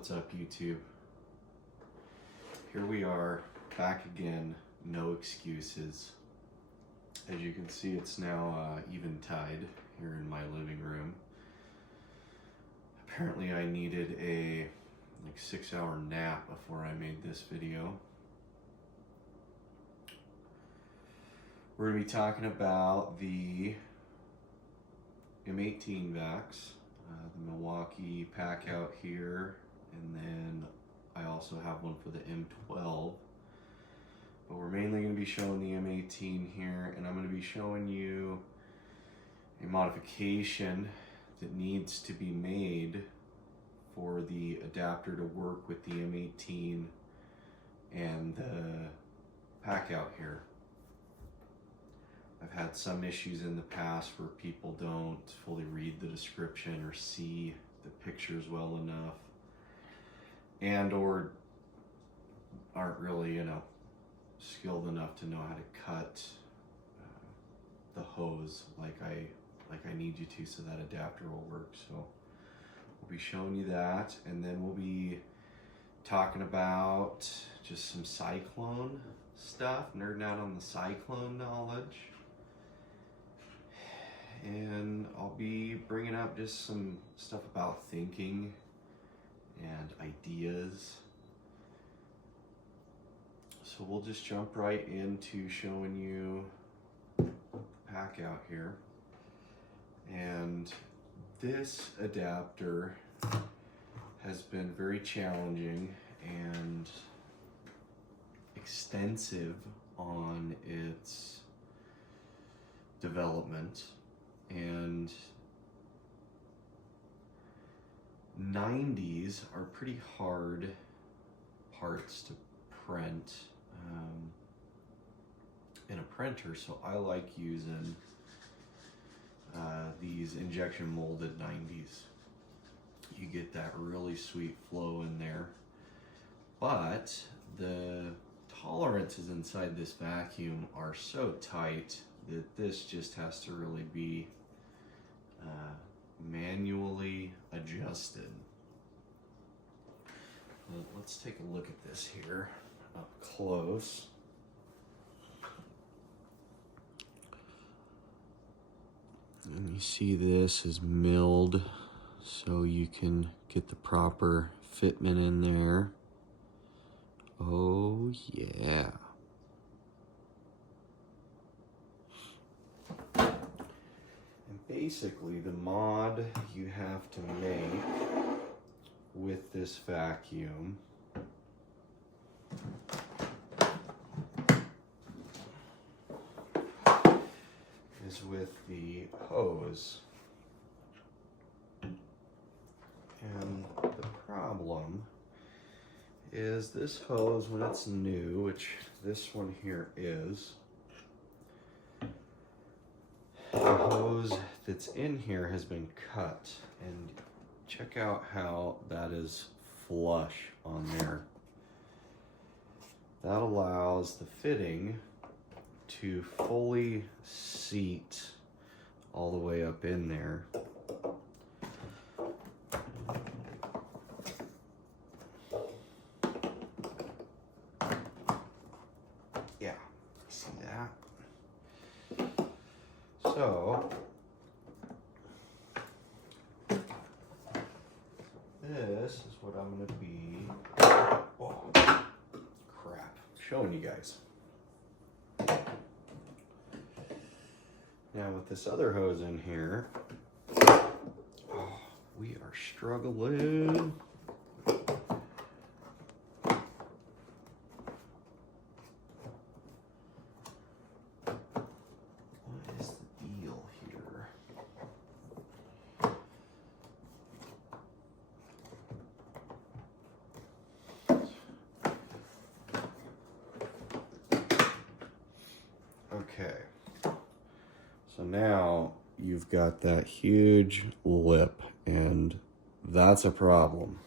What's up, YouTube? Here we are, back again, no excuses. As you can see, it's now eventide here in my living room. Apparently I needed a 6-hour nap before I made this video. We're going to be talking about the M18 vacs, the Milwaukee Packout here, and then I also have one for the M12. But we're mainly going to be showing the M18 here, and I'm going to be showing you a modification that needs to be made for the adapter to work with the M18 and the Packout here. I've had some issues in the past where people don't fully read the description or see the pictures well enough, and or aren't really, skilled enough to know how to cut the hose like I need you to, so that adapter will work. So we'll be showing you that, and then we'll be talking about just some cyclone stuff, nerding out on the cyclone knowledge. And I'll be bringing up just some stuff about thinking and ideas. So we'll just jump right into showing you the Packout here. And this adapter has been very challenging and extensive on its development. And 90s are pretty hard parts to print in a printer, so I like using these injection molded 90s. You get that really sweet flow in there, but the tolerances inside this vacuum are so tight that this just has to really be manually adjusted. Let's take a look at this here up close. And you see this is milled, so you can get the proper fitment in there. Oh yeah. Basically, the mod you have to make with this vacuum is with the hose. And the problem is this hose, when it's new, which this one here is, the hose that's in here has been cut, and check out how that is flush on there. That allows the fitting to fully seat all the way up in there. Yeah, see that? So, this is what I'm going to be, showing you guys. Now with this other hose in here, we are struggling. Okay, so now you've got that huge lip, and that's a problem.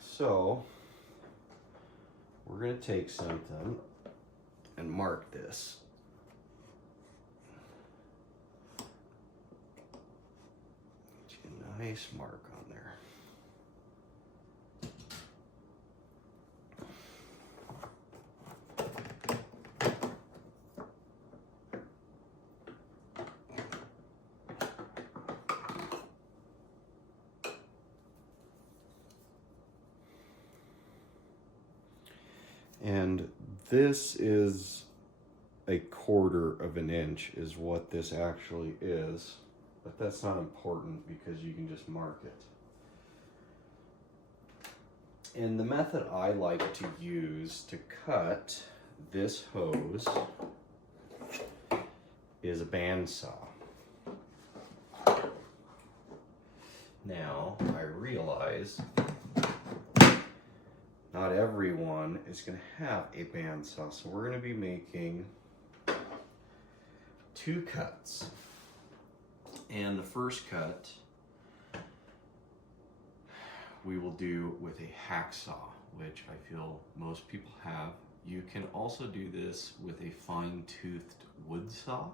So we're going to take something and mark this. nice mark on there. And this is a 1/4 of an inch is what this actually is, but that's not important because you can just mark it. And the method I like to use to cut this hose is a bandsaw. Now, I realize not everyone is going to have a bandsaw, so we're going to be making 2 cuts. And the first cut we will do with a hacksaw, which I feel most people have. You can also do this with a fine-toothed wood saw.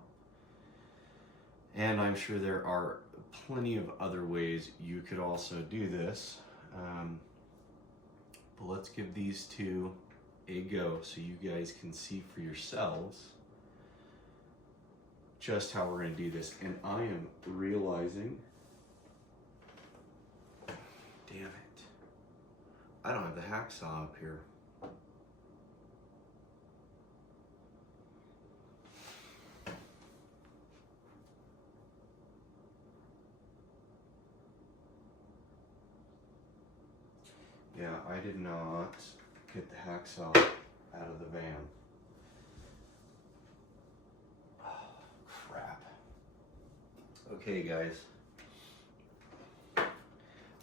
And I'm sure there are plenty of other ways you could also do this. But let's give these 2 a go so you guys can see for yourselves just how we're going to do this. And I am realizing, damn it, I don't have the hacksaw up here. Yeah, I did not get the hacksaw out of the van. Oh, crap. Okay, guys.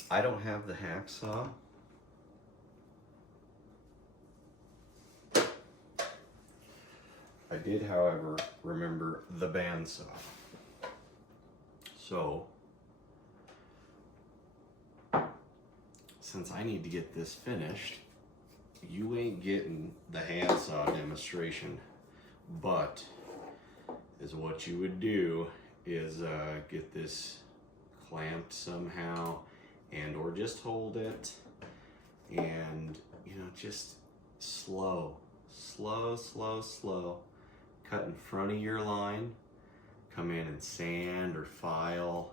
I don't have the hacksaw. I did, however, remember the bandsaw. So, since I need to get this finished, you ain't getting the handsaw demonstration, but is what you would do is get this clamped somehow, and or just hold it, and just slow, cut in front of your line, come in and sand or file.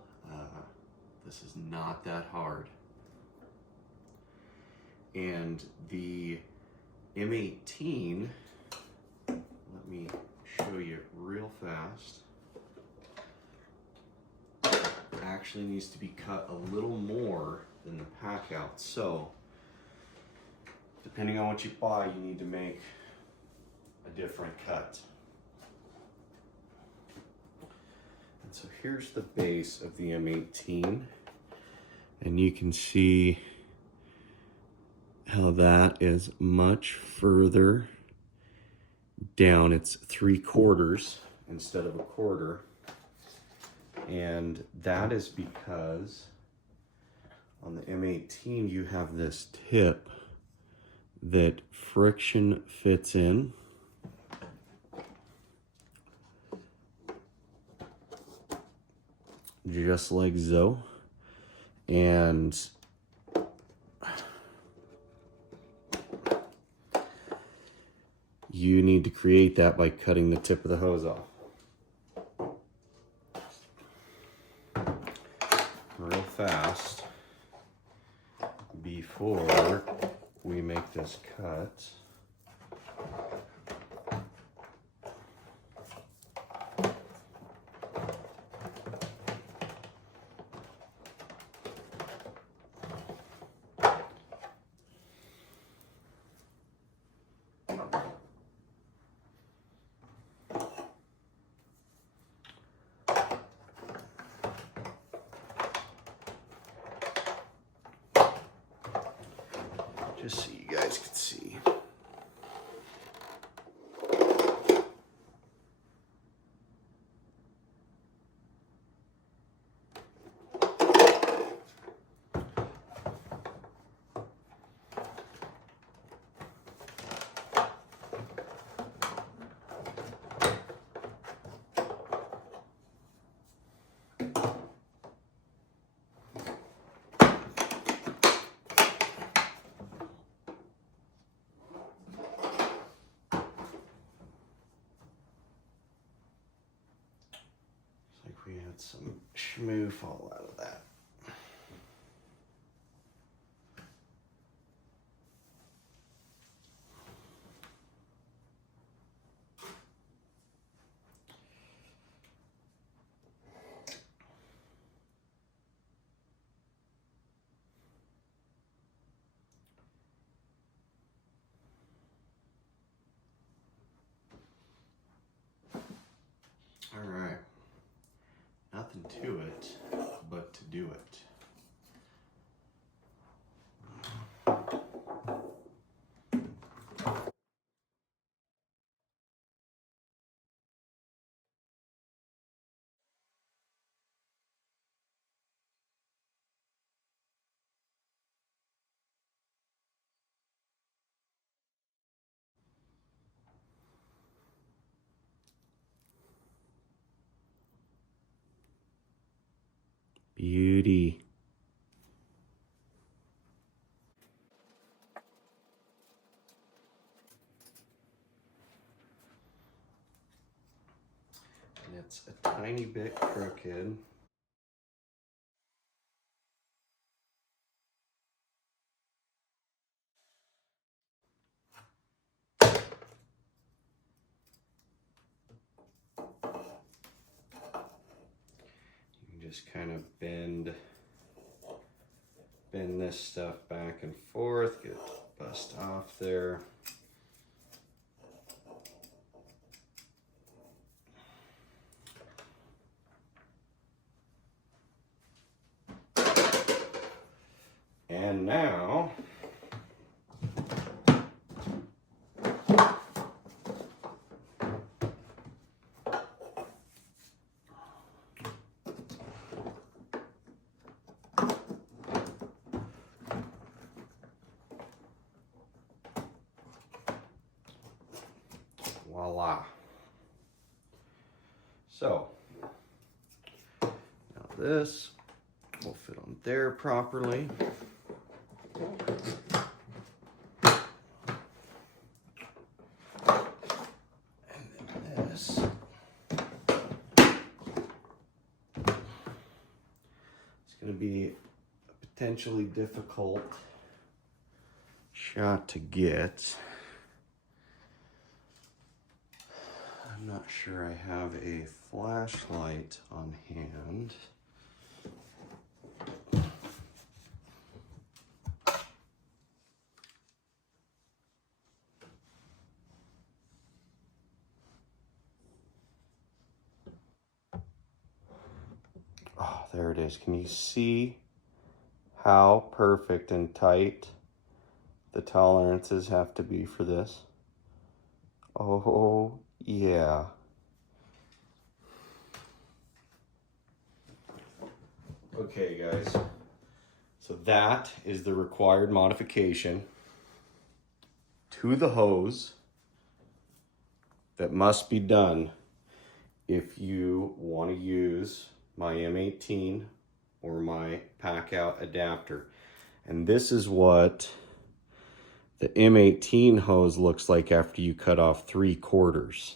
This is not that hard. And the M18, let me show you real fast, actually needs to be cut a little more than the Packout. So, depending on what you buy, you need to make a different cut. And so here's the base of the M18, and you can see how that is much further down. It's 3/4 instead of a 1/4. And that is because on the M18 you have this tip that friction fits in. Just like so. And you need to create that by cutting the tip of the hose off. Real fast before we make this cut. Just so you guys can see. Get some schmoo fall out of that. All right, nothing to it but to do it. Beauty. And it's a tiny bit crooked. You can just kind of bend this stuff back and forth, get it to bust off there. And now, voila. So, now this will fit on there properly. This. It's going to be a potentially difficult shot to get. I'm not sure I have a flashlight on hand. Oh, there it is. Can you see how perfect and tight the tolerances have to be for this? Oh, yeah. Okay, guys. So that is the required modification to the hose that must be done if you want to use my M18 or my Packout adapter. And this is what the M18 hose looks like after you cut off 3/4.